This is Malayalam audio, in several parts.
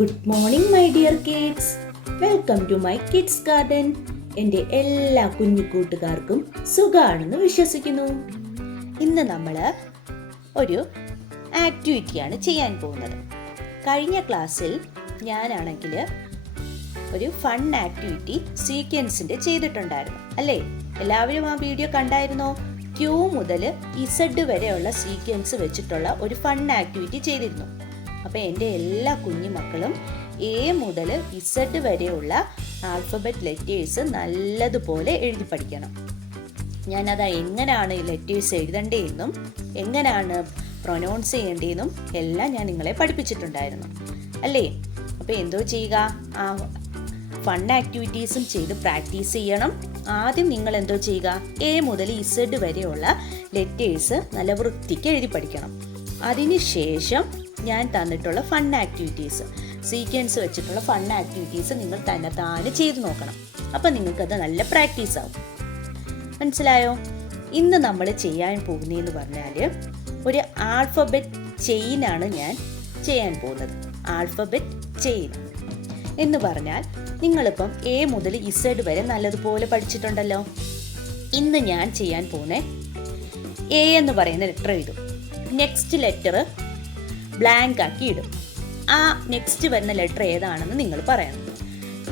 Good morning my dear kids. Welcome to my kids garden. എൻ്റെ എല്ലാ കുഞ്ഞു കൂട്ടുകാർക്കും സുഖമാണെന്ന് വിശ്വസിക്കുന്നു. ഇന്ന് നമ്മൾ ഒരു ആക്ടിവിറ്റിയാണ് ചെയ്യാൻ പോകുന്നത്. കഴിഞ്ഞ ക്ലാസ്സിൽ ഞാനാണെങ്കിൽ ഒരു ഫൺ ആക്ടിവിറ്റി സീക്വൻസിൻ്റെ ചെയ്തിട്ടുണ്ടായിരുന്നു അല്ലേ? എല്ലാവരും ആ വീഡിയോ കണ്ടായിരുന്നോ? ക്യൂ മുതൽ ഇസഡ് വരെയുള്ള സീക്വൻസ് വെച്ചിട്ടുള്ള ഒരു ഫൺ ആക്ടിവിറ്റി ചെയ്തിരുന്നു. അപ്പോൾ എൻ്റെ എല്ലാ കുഞ്ഞു മക്കളും എ മുതൽ ഇസഡ് വരെയുള്ള ആൽഫബറ്റ് ലെറ്റേഴ്സ് നല്ലതുപോലെ എഴുതി പഠിക്കണം. ഞാനത് എങ്ങനെയാണ് ഈ ലെറ്റേഴ്സ് എഴുതേണ്ടതെന്നും എങ്ങനെയാണ് പ്രൊനൗൺസ് ചെയ്യേണ്ടതെന്നും എല്ലാം ഞാൻ നിങ്ങളെ പഠിപ്പിച്ചിട്ടുണ്ടായിരുന്നു അല്ലേ? അപ്പോൾ എന്തോ ചെയ്യുക, ആ ഫൺ ആക്ടിവിറ്റീസും ചെയ്ത് പ്രാക്ടീസ് ചെയ്യണം. ആദ്യം നിങ്ങൾ എന്തോ ചെയ്യുക, എ മുതൽ ഇസഡ് വരെയുള്ള ലെറ്റേഴ്സ് നല്ല വൃത്തിക്ക് എഴുതി പഠിക്കണം. അതിനുശേഷം ഞാൻ തന്നിട്ടുള്ള ഫൺ ആക്ടിവിറ്റീസ്, സീക്വൻസ് വെച്ചിട്ടുള്ള ഫൺ ആക്ടിവിറ്റീസ് നിങ്ങൾ തന്നെ ചെയ്ത് നോക്കണം. അപ്പം നിങ്ങൾക്കത് നല്ല പ്രാക്ടീസ് ആവും. മനസ്സിലായോ? ഇന്ന് നമ്മൾ ചെയ്യാൻ പോകുന്നതെന്ന് പറഞ്ഞാൽ ഒരു ആൽഫബറ്റ് ചെയിനാണ് ഞാൻ ചെയ്യാൻ പോകുന്നത്. ആൽഫബറ്റ് ചെയിൻ എന്ന് പറഞ്ഞാൽ നിങ്ങളിപ്പം എ മുതൽ ഇസഡ് വരെ നല്ലതുപോലെ പഠിച്ചിട്ടുണ്ടല്ലോ. ഇന്ന് ഞാൻ ചെയ്യാൻ പോകുന്ന എ എന്ന് പറയുന്ന ലെറ്റർ എഴുതും. നെക്സ്റ്റ് ലെറ്റർ ബ്ലാങ്ക് ആക്കി ഇടും. ആ നെക്സ്റ്റ് വരുന്ന ലെറ്റർ ഏതാണെന്ന് നിങ്ങൾ പറയണം.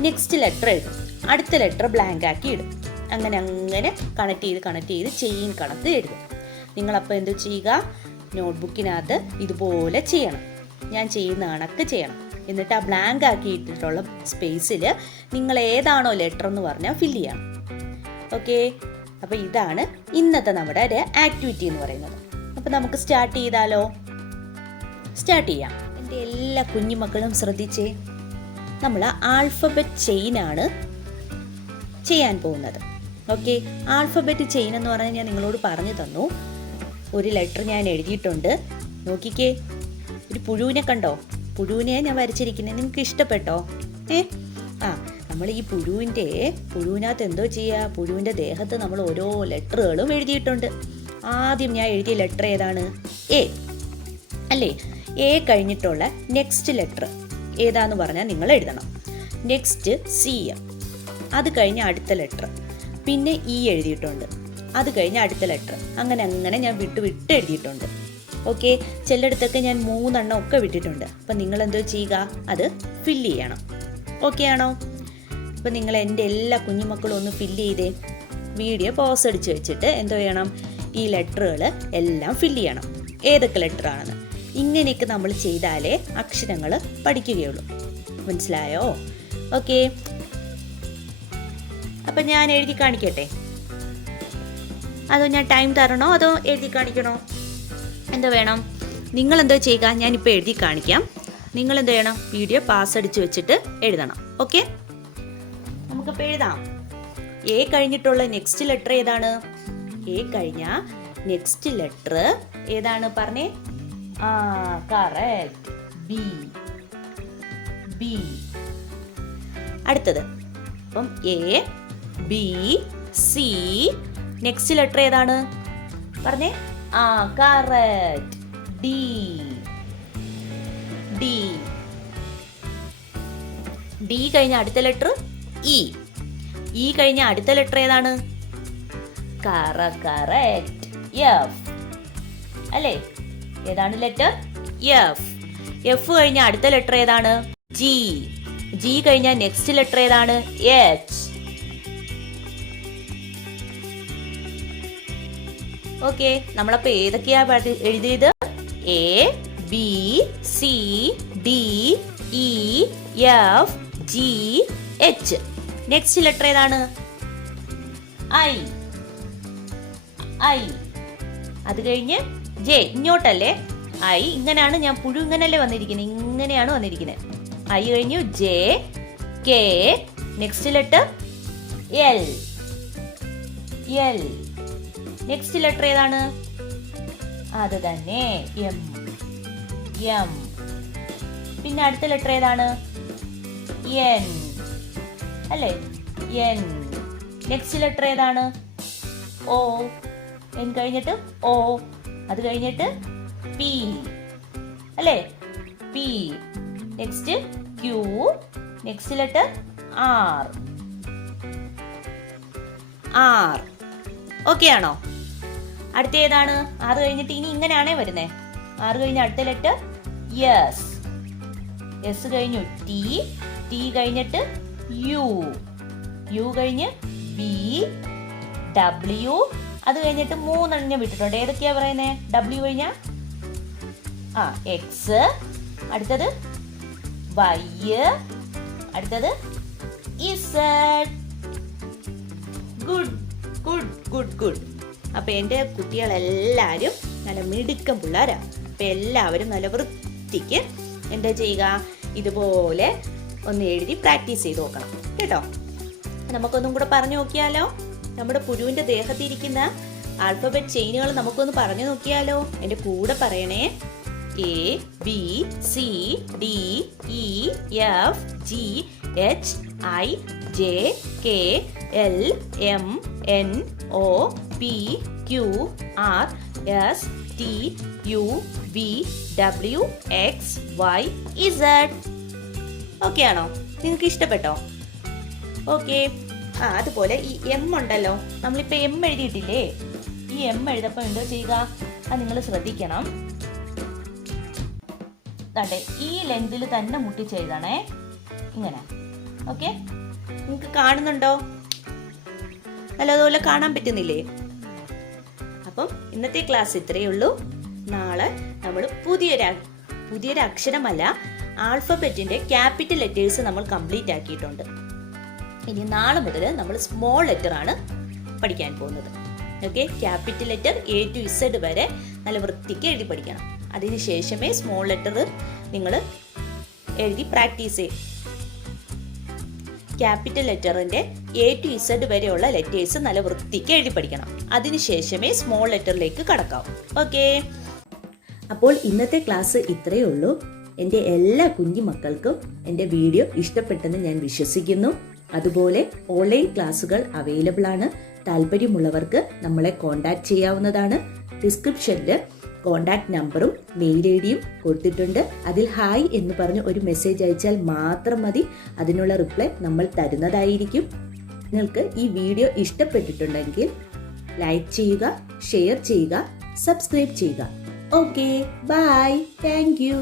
നെക്സ്റ്റ് ലെറ്റർ എഴുതും, അടുത്ത ലെറ്റർ ബ്ലാങ്ക് ആക്കി ഇടും. അങ്ങനെ കണക്ട് ചെയ്ത് ചെയിൻ കണക്ക് എഴുതും. നിങ്ങളപ്പോൾ എന്ത് ചെയ്യുക, നോട്ട്ബുക്കിനകത്ത് ഇതുപോലെ ചെയ്യണം. ഞാൻ ചെയ്യുന്ന കണക്ക് ചെയ്യണം. എന്നിട്ട് ആ ബ്ലാങ്ക് ആക്കി ഇട്ടിട്ടുള്ള സ്പേസിൽ നിങ്ങൾ ഏതാണോ ലെറ്റർ എന്ന് പറഞ്ഞാൽ ഫില്ല് ചെയ്യണം. ഓക്കെ, അപ്പോൾ ഇതാണ് ഇന്നത്തെ നമ്മുടെ ഒരു ആക്ടിവിറ്റി എന്ന് പറയുന്നത്. അപ്പോൾ നമുക്ക് സ്റ്റാർട്ട് ചെയ്താലോ? സ്റ്റാർട്ട് ചെയ്യാം. എൻ്റെ എല്ലാ കുഞ്ഞുമക്കളും ശ്രദ്ധിച്ചേ, നമ്മൾ ആൽഫബറ്റ് ചെയിനാണ് ചെയ്യാൻ പോകുന്നത്. ഓക്കെ, ആൽഫബറ്റ് ചെയിൻ എന്ന് പറഞ്ഞാൽ ഞാൻ നിങ്ങളോട് പറഞ്ഞു തന്നു. ഒരു ലെറ്റർ ഞാൻ എഴുതിയിട്ടുണ്ട്. നോക്കിക്കേ, ഒരു പുഴുവിനെ കണ്ടോ? പുഴുവിനെ ഞാൻ വരച്ചിരിക്കുന്നത്. നിങ്ങൾക്ക് ഇഷ്ടപ്പെട്ടോ? നമ്മൾ ഈ പുഴുവിനകത്ത് എന്തോ ചെയ്യുക, പുഴുവിൻ്റെ ദേഹത്ത് നമ്മൾ ഓരോ ലെറ്ററുകളും എഴുതിയിട്ടുണ്ട്. ആദ്യം ഞാൻ എഴുതിയ ലെറ്റർ ഏതാണ്? എ അല്ലേ? എ കഴിഞ്ഞിട്ടുള്ള നെക്സ്റ്റ് ലെറ്റർ ഏതാന്ന് പറഞ്ഞാൽ നിങ്ങൾ എഴുതണം. നെക്സ്റ്റ് സി, അത് കഴിഞ്ഞ് അടുത്ത ലെറ്റർ, പിന്നെ ഇ എഴുതിയിട്ടുണ്ട്. അത് കഴിഞ്ഞ് അടുത്ത ലെറ്റർ, അങ്ങനെ ഞാൻ വിട്ട് എഴുതിയിട്ടുണ്ട്. ഓക്കെ, ചിലയിടത്തൊക്കെ ഞാൻ 3 എണ്ണം ഒക്കെ വിട്ടിട്ടുണ്ട്. അപ്പം നിങ്ങൾ എന്തോ ചെയ്യുക, അത് ഫില്ല് ചെയ്യണം. ഓക്കെ ആണോ? അപ്പം നിങ്ങൾ എൻ്റെ എല്ലാ കുഞ്ഞുമക്കളും ഒന്ന് ഫില്ല് ചെയ്തേ. വീഡിയോ പോസ് അടിച്ച് വെച്ചിട്ട് എന്തോ ചെയ്യണം, ഈ ലെറ്ററുകൾ എല്ലാം ഫില്ല് ചെയ്യണം. ഏതൊക്കെ ലെറ്ററാണെന്ന്. ഇങ്ങനെയൊക്കെ നമ്മൾ ചെയ്താലേ അക്ഷരങ്ങൾ പഠിക്കുകയുള്ളൂ. മനസ്സിലായോ? ഓക്കെ, അപ്പം ഞാൻ എഴുതി കാണിക്കട്ടെ? അതോ ഞാൻ ടൈം തരണോ, അതോ എഴുതി കാണിക്കണോ? എന്തോ വേണം? നിങ്ങളെന്തോ ചെയ്യുക, ഞാനിപ്പോൾ എഴുതി കാണിക്കാം. നിങ്ങളെന്തോ ചെയ്യണം, വീഡിയോ പാസ് അടിച്ച് വെച്ചിട്ട് എഴുതണം. ഓക്കെ, നമുക്കപ്പോൾ എഴുതാം. എ കഴിഞ്ഞിട്ടുള്ള നെക്സ്റ്റ് ലെറ്റർ ഏതാണ്? എ കഴിഞ്ഞ നെക്സ്റ്റ് ലെറ്റർ ഏതാണ് പറഞ്ഞേ? Correct, B. അടുത്തത് അപ്പം A, B, C. Next letter ഏതാണ് പറഞ്ഞേ? Correct, D. ഡി കഴിഞ്ഞ അടുത്ത ലെറ്റർ ഇ. ഇ കഴിഞ്ഞ അടുത്ത ലെറ്റർ ഏതാണ്? കറക്റ്റ്, എഫ് അല്ലേ? ഏതാണ് ലെറ്റർ? എഫ്. എഫ് കഴിഞ്ഞ അടുത്ത ലെറ്റർ ഏതാണ്? ജി. ജി കഴിഞ്ഞ നെക്സ്റ്റ് ലെറ്റർ ഏതാണ്? എച്ച്. ഓക്കെ, നമ്മളപ്പോൾ ഏതൊക്കെയാ എഴുതിയത്? A, B, C, D, E, F, G, H. Next letter ഏതാണ്? ഐ. അത് കഴിഞ്ഞ് ജെ. ഇങ്ങോട്ടല്ലേ ഐ? ഇങ്ങനെയാണ് ഞാൻ പുഴു ഇങ്ങനല്ലേ വന്നിരിക്കുന്നത്, ഇങ്ങനെയാണ് വന്നിരിക്കുന്നത്. ഐ കഴിഞ്ഞു J, K. Next letter L. Next letter ഏതാണ്? അത് തന്നെ, എം. പിന്നെ അടുത്ത ലെറ്റർ ഏതാണ്? എൻ അല്ലേ? എൻ. നെക്സ്റ്റ് ലെറ്റർ ഏതാണ്? ഓ. എൻ കഴിഞ്ഞിട്ട് ഓ. അത് കഴിഞ്ഞിട്ട് പി അല്ലേ? P. Next Q, next letter R. R. Okay ആണോ? അടുത്ത ഏതാണ്? R കഴിഞ്ഞിട്ട് ഇനി ഇങ്ങനെയാണേ വരുന്നേ. R കഴിഞ്ഞ അടുത്ത ലെറ്റർ S. S കഴിഞ്ഞു T. T കഴിഞ്ഞിട്ട് U. U കഴിഞ്ഞ് B. W. അത് കഴിഞ്ഞിട്ട് 3 വിട്ടിട്ടുണ്ട്. ഏതൊക്കെയാ പറയുന്നേ? W കഴിഞ്ഞ X. അടുത്തത് Y. അടുത്തത് Z. Good good good good. അപ്പൊ എൻ്റെ കുട്ടികളെല്ലാവരും നല്ല മിടുക്കം പിള്ളേരാ. അപ്പൊ എല്ലാവരും നല്ല വൃത്തിക്ക് എന്താ ചെയ്യുക, ഇതുപോലെ ഒന്ന് എഴുതി പ്രാക്ടീസ് ചെയ്ത് നോക്കണം കേട്ടോ. നമുക്കൊന്നും കൂടെ പറഞ്ഞു നോക്കിയാലോ? നമ്മുടെ പുഴുവിന്റെ ദേഹത്തിരിക്കുന്ന ആൽഫബറ്റ് ചെയിനുകൾ നമുക്കൊന്ന് പറഞ്ഞു നോക്കിയാലോ? എൻ്റെ കൂടെ പറയണേ. A, B, C, D, E, F, G, H, I, J, K, L, M, N, O, P, Q, R, S, T, U, V, W, X, Y, Z. Okay ആണോ? നിങ്ങൾക്ക് ഇഷ്ടപ്പെട്ടോ? ഓക്കെ. അതുപോലെ ഈ M ഉണ്ടല്ലോ, നമ്മളിപ്പോൾ M എഴുതിയിട്ടില്ലേ? ഈ M എഴുതപ്പോൾ എന്തോ ചെയ്യുക, അത് നിങ്ങൾ ശ്രദ്ധിക്കണം. ഈ ലെങ്തിൽ തന്നെ മുട്ടിച്ചെഴുതണേ, ഇങ്ങനെ. ഓക്കെ, നിങ്ങൾക്ക് കാണുന്നുണ്ടോ? നല്ലതുപോലെ കാണാൻ പറ്റുന്നില്ലേ? അപ്പം ഇന്നത്തെ ക്ലാസ് ഇത്രയേ ഉള്ളൂ. നാളെ നമ്മൾ പുതിയൊരു അക്ഷരമല്ല, ആൽഫബറ്റിന്റെ ക്യാപിറ്റൽ ലെറ്റേഴ്സ് നമ്മൾ കംപ്ലീറ്റ് ആക്കിയിട്ടുണ്ട്. ഇനി നാളെ മുതൽ നമ്മൾ സ്മോൾ ലെറ്റർ ആണ് പഠിക്കാൻ പോകുന്നത്. Okay, capital letter A to Z വരെ നല്ല വൃത്തിക്ക് എഴുതി പഠിക്കണം. അതിനുശേഷമേ സ്മോൾ ലെറ്റർ നിങ്ങൾ എഴുതി പ്രാക്ടീസ് ചെയ്യും. ക്യാപിറ്റൽ ലെറ്ററിന്റെ A to Z വരെയുള്ള ലെറ്റേഴ്സ് നല്ല വൃത്തിക്ക് എഴുതി പഠിക്കണം. അതിനുശേഷമേ സ്മോൾ ലെറ്ററിലേക്ക് കടക്കാവൂ. ഓക്കെ, അപ്പോൾ ഇന്നത്തെ ക്ലാസ് ഇത്രയേ ഉള്ളൂ. എൻ്റെ എല്ലാ കുഞ്ഞു മക്കൾക്കും എൻ്റെ വീഡിയോ ഇഷ്ടപ്പെട്ടെന്ന് ഞാൻ വിശ്വസിക്കുന്നു. അതുപോലെ ഓൺലൈൻ ക്ലാസ്സുകൾ അവൈലബിൾ ആണ്. താല്പര്യമുള്ളവർക്ക് നമ്മളെ കോൺടാക്ട് ചെയ്യാവുന്നതാണ്. ഡിസ്ക്രിപ്ഷനിൽ കോൺടാക്ട് നമ്പറും മെയിൽ ഐ ഡിയും കൊടുത്തിട്ടുണ്ട്. അതിൽ ഹായ് എന്ന് പറഞ്ഞ് ഒരു മെസ്സേജ് അയച്ചാൽ മാത്രം മതി. അതിനുള്ള റിപ്ലൈ നമ്മൾ തരുന്നതായിരിക്കും. നിങ്ങൾക്ക് ഈ വീഡിയോ ഇഷ്ടപ്പെട്ടിട്ടുണ്ടെങ്കിൽ ലൈക്ക് ചെയ്യുക, ഷെയർ ചെയ്യുക, സബ്സ്ക്രൈബ് ചെയ്യുക. Okay, bye, thank U.